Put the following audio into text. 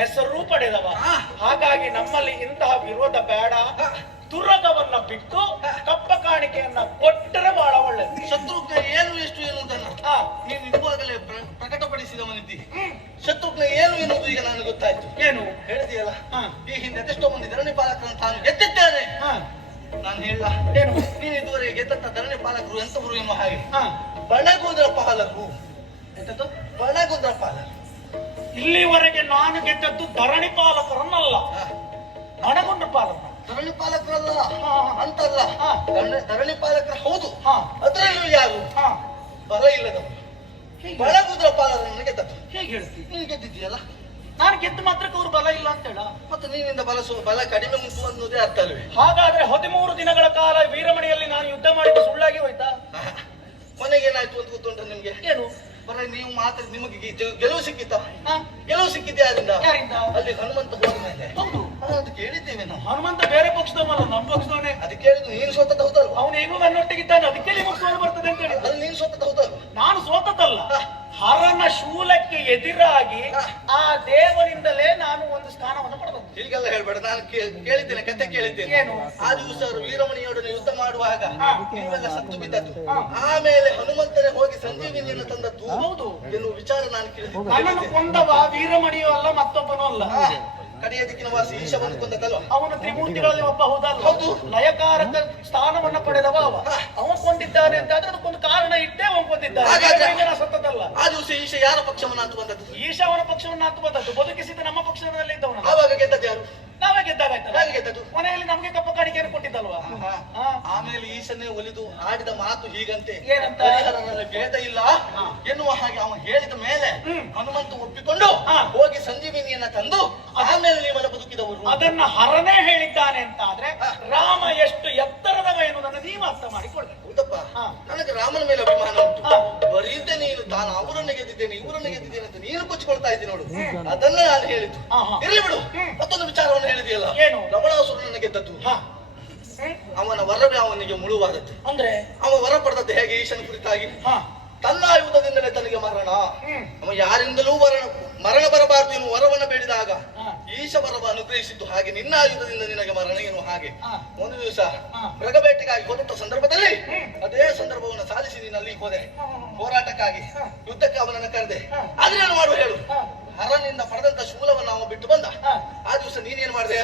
ಹೆಸರು ಪಡೆದವ. ಹಾಗಾಗಿ ನಮ್ಮಲ್ಲಿ ಇಂತಹ ವಿರೋಧ ಬೇಡ. ದುರಗವನ್ನ ಬಿಟ್ಟು ಕಪ್ಪ ಕಾಣಿಕೆಯನ್ನ ಕೊಟ್ಟರೆ ಬಹಳ ಒಳ್ಳೆದು. ಶತ್ರುಘ್ನ ಏನು ಎಷ್ಟು ಎನ್ನುವುದನ್ನ ನೀನು ಇರುವಾಗಲೇ ಪ್ರಕಟಪಡಿಸಿದವನಿದ್ದಿ. ಶತ್ರುಘ್ನ ಏನು ಎನ್ನುವುದು ಈಗ ನನಗೆ ಗೊತ್ತಾಯ್ತು. ಏನು ಹೇಳಿದೆಯಲ್ಲ, ಈ ಹಿಂದೆ ಅದೆಷ್ಟೋ ಮಂದಿ ಧರಣಿ ಪಾಲಕರನ್ನು ತಾನು ಗೆದ್ದಿದ್ದೇನೆ. ನಾನು ಹೇಳ ಏನು, ನೀನು ಇದುವರೆಗೆ ಗೆದ್ದಂತ ಧರಣಿ ಪಾಲಕರು ಎಂತವರು ಎನ್ನುವ ಹಾಗೆ ಬಣಗುದ್ರ ಪಾಲಕರು. ಎಂತದ್ದು ಬಣಗುದ್ರ ಪಾಲಕರು? ಇಲ್ಲಿವರೆಗೆ ನಾನು ಗೆದ್ದದ್ದು ಧರಣಿ ಪಾಲಕರನ್ನಲ್ಲ, ಬಣಗುಂಡ್ರ ಪಾಲಕ. ಧರಣಿ ಪಾಲಕರಲ್ಲ ಅಂತಲ್ಲ, ಧರಣಿ ಪಾಲಕರು ಹೌದು. ಅದರಲ್ಲೂ ಯಾರು ಬಲ ಇಲ್ಲದವರು ಬಣಗುದ್ರ ಪಾಲಕರನ್ನು ಗೆದ್ದದ್ದು. ಹೇಗೆ ಹೇಳ್ತೀವಿ? ನೀನು ಗೆದ್ದಿದ್ದೀಯಲ್ಲ. ನಾನು ಗೆದ್ದ ಮಾತ್ರಕ್ಕೆ ಅವ್ರು ಬಲ ಇಲ್ಲ ಅಂತ ಹೇಳ. ಮತ್ತೆ ನೀನಿಂದ ಬಲ ಕಡಿಮೆ ಉಂಟು ಅನ್ನೋದೇ ಅರ್ಥ ಅಲ್ವೇ? ಹಾಗಾದ್ರೆ 13 ದಿನಗಳ ಕಾಲ ವೀರಮಣಿಯಲ್ಲಿ ನಾನು ಯುದ್ಧ ಮಾಡಿದ್ದು ಸುಳ್ಳಾಗಿ ಹೋಯ್ತಾ? ಕೊನೆಗೇನಾಯ್ತು ಅಂತ ಗೊತ್ತುಂಟ ನಿಮ್ಗೆ? ಏನು ಬರ ನೀವು ಮಾತ್ರ ನಿಮಗೆ ಗೆಲುವು ಸಿಕ್ಕಿತ್ತ? ಗೆಲುವು ಸಿಕ್ಕಿದ್ದೆ ಯಾರಿಂದ? ಅಲ್ಲಿ ಹನುಮಂತ ಹೋದ ಮೇಲೆ. ಹೌದು, ಅದು ಕೇಳಿದ್ದೇವೆ ನಾವು. ಹನುಮಂತ ಬೇರೆ ಪಕ್ಷದವಲ್ಲ, ನಮ್ಮ ಪಕ್ಷದವನೇ. ಅದಕ್ಕೆ ಹೇಳಿದ್ದು ನೀನು ಸೋತದ ಹೌದಲ್ವ? ಅವನೇನು ನನ್ನೊಟ್ಟಿಗಿದ್ದಾನೆ, ಅದಕ್ಕೆ ನಿಮಗೆ ಸೋಲು ಬರ್ತದೆ ಅಂತ ಹೇಳಿ. ಅಲ್ಲಿ ನೀನು ಸೋತದ ಹೌದಲ್ವ? ನಾನು ಸೋತದಲ್ಲ, ಹರನ ಶೂಲಕ್ಕೆ ಎದುರಾಗಿ ಆ ದೇವರಿಂದಲೇ ನಾನು ಒಂದು ಸ್ಥಾನವನ್ನು ಪಡೆದದ್ದು. ಹೀಗೆಲ್ಲ ಹೇಳ್ಬೇಡ, ನಾನು ಕೇಳಿದ್ದೇನೆ, ಕತೆ ಕೇಳಿದ್ದೇನೆ. ಏನು? ಆ ದಿವಸ ವೀರಮಣಿಯೊಡನೆ ಯುದ್ಧ ಮಾಡುವಾಗ ನೀವೆಲ್ಲ ಸತ್ತು ಬಿದ್ದದ್ದು. ಆಮೇಲೆ ಹನುಮಂತನೇ ಹೋಗಿ ಸಂಜೀವಿನಿಯನ್ನು ತಂದದ್ದು ಹೌದು ಎನ್ನುವ ವಿಚಾರ ನಾನು ಕೇಳಿದ್ದೇನೆ. ನನ್ನನ್ನು ಕೊಂದವ ವೀರಮಣಿಯೂ ಅಲ್ಲ, ಮತ್ತೊಬ್ಬನೂ ಅಲ್ಲ. ಕಡೆಯ ದಿಕ್ಕಿನ ವಾಸಿ ಈಶ ಬಂದು ಕೊಂದದ್ದಲ್ವ? ಅವನು ತ್ರಿಮೂರ್ತಿಗಳಲ್ಲಿ ಒಬ್ಬ ಹೌದಲ್ಲ? ಹೌದು. ಲಯಕಾರಕ ಸ್ಥಾನವನ್ನ ಪಡೆದವ ಅವ. ಅವನು ಕೊಂದಿದ್ದಾನೆ ಅಂತ ಆದ್ರೆ ಅದಕ್ಕೊಂದು ಕಾರಣ ಇಟ್ಟೇ ಅವನು ಕೊಂದಿದ್ದಾನೆ, ಸತ್ತದಲ್ಲ. ಆ ದಿವಸ ಈಶ ಯಾರ ಪಕ್ಷವನ್ನ ಹತ್ತು ಬಂದದ್ದು? ಈಶ ಅವನ ಪಕ್ಷವನ್ನ ಹತ್ತು ಬಂದದ್ದು. ಬದುಕಿಸಿದ ನಮ್ಮ ಪಕ್ಷದಲ್ಲಿ ಇದ್ದವನು. ಆವಾಗ ಗೆದ್ದದ್ದು ಯಾರು? ನಾವೇ ಗೆದ್ದಾಗಾಯ್ತಲ್ಲ. ಗೆದ್ದದ್ದು ಮನೆಯಲ್ಲಿ ನಮ್ಗೆ ಕಪ್ಪ ಕಾಣಿಕೆಯನ್ನು ಕೊಟ್ಟಿದ್ದಲ್ವಾ? ಆಮೇಲೆ ಈಶನೇ ಒಲಿದು ಆಡಿದ ಮಾತು ಹೀಗಂತೆ, ಏನಂತ? ಹರಿಹರನಲ್ಲಿ ಭೇದ ಇಲ್ಲ ಎನ್ನುವ ಹಾಗೆ ಅವನು ಹೇಳಿದ ಮೇಲೆ ಹನುಮಂತ ಒಪ್ಪಿಕೊಂಡು ಹೋಗಿ ಸಂಜೀವಿನಿಯನ್ನ ತಂದು ಆಮೇಲೆ ನೀವೆಲ್ಲ ಬದುಕಿದವರು. ಅದನ್ನ ಹರನೇ ಹೇಳಿದ್ದಾನೆ ಅಂತ ಆದ್ರೆ ರಾಮ ಎಷ್ಟು ಎತ್ತರದವ ಎನ್ನುವುದನ್ನು ನೀವು ಅರ್ಥ ಮಾಡಿಕೊಳ್ಬೇಕು. ಹೌದಪ್ಪ, ನನಗೆ ರಾಮನ ಮೇಲೆ ಅಭಿಮಾನ ಉಂಟು. ಬರೀದ್ದೆ ನೀನು ತಾನು ಅವರನ್ನು ಗೆದ್ದಿದ್ದೇನೆ ಇವರನ್ನು ಗೆದ್ದಿದ್ದೇನೆ ಅಂತ ನೀನು ಕೊಚ್ಚಿಕೊಳ್ತಾ ಇದ್ದೀನಿ ನೋಡು, ಅದನ್ನ ನಾನು ಹೇಳಿದ್ದು. ಇರ್ಲಿ ಬಿಡು, ಮತ್ತೊಂದು ವಿಚಾರವನ್ನು ಹೇಳಿದೆಯಲ್ಲ, ಏನು? ರಮಣಾಸುರನನ್ನು ಗೆದ್ದದ್ದು. ಅವನ ವರವೇ ಅವನಿಗೆ ಮುಳುವಾದದ್ದು. ಅಂದ್ರೆ ಅವ ವರ ಪಡೆದದ್ದು ಹೇಗೆ? ಈಶನ ಕುರಿತಾಗಿ ತನ್ನ ಆಯುಧದಿಂದಲೇ ತನಗೆ ಮರಣ. ಅವ ಯಾರಿಂದಲೂ ಮರಣ ಬರಬಾರದು ಎನ್ನುವ ವರವನ್ನು ಬೇಡಿದಾಗ ಈಶ ವರವ ಅನುಗ್ರಹಿಸಿದ್ದು. ಹಾಗೆ ನಿನ್ನ ಆಯುಧದಿಂದ ನಿನಗೆ ಮರಣ ಎನ್ನುವ ಹಾಗೆ ಒಂದು ದಿವಸ ಮೃಗಬೇಟೆಗಾಗಿ ಹೋದಂತ ಸಂದರ್ಭದಲ್ಲಿ ಅದೇ ಸಂದರ್ಭವನ್ನು ಸಾಧಿಸಿ ನೀನು ಅಲ್ಲಿ ಹೋದೆ ಹೋರಾಟಕ್ಕಾಗಿ, ಯುದ್ಧಕ್ಕೆ ಅವನನ್ನು ಕರೆದೆ. ಆದ್ರೆ ಏನು ಮಾಡುವ ಹೇಳು? ಹರನಿಂದ ಪಡೆದಂತ ಶೂಲವನ್ನು ಅವ ಬಿಟ್ಟು ಬಂದ. ಆ ದಿವಸ ನೀನೇನ್ ಮಾಡಿದೆ?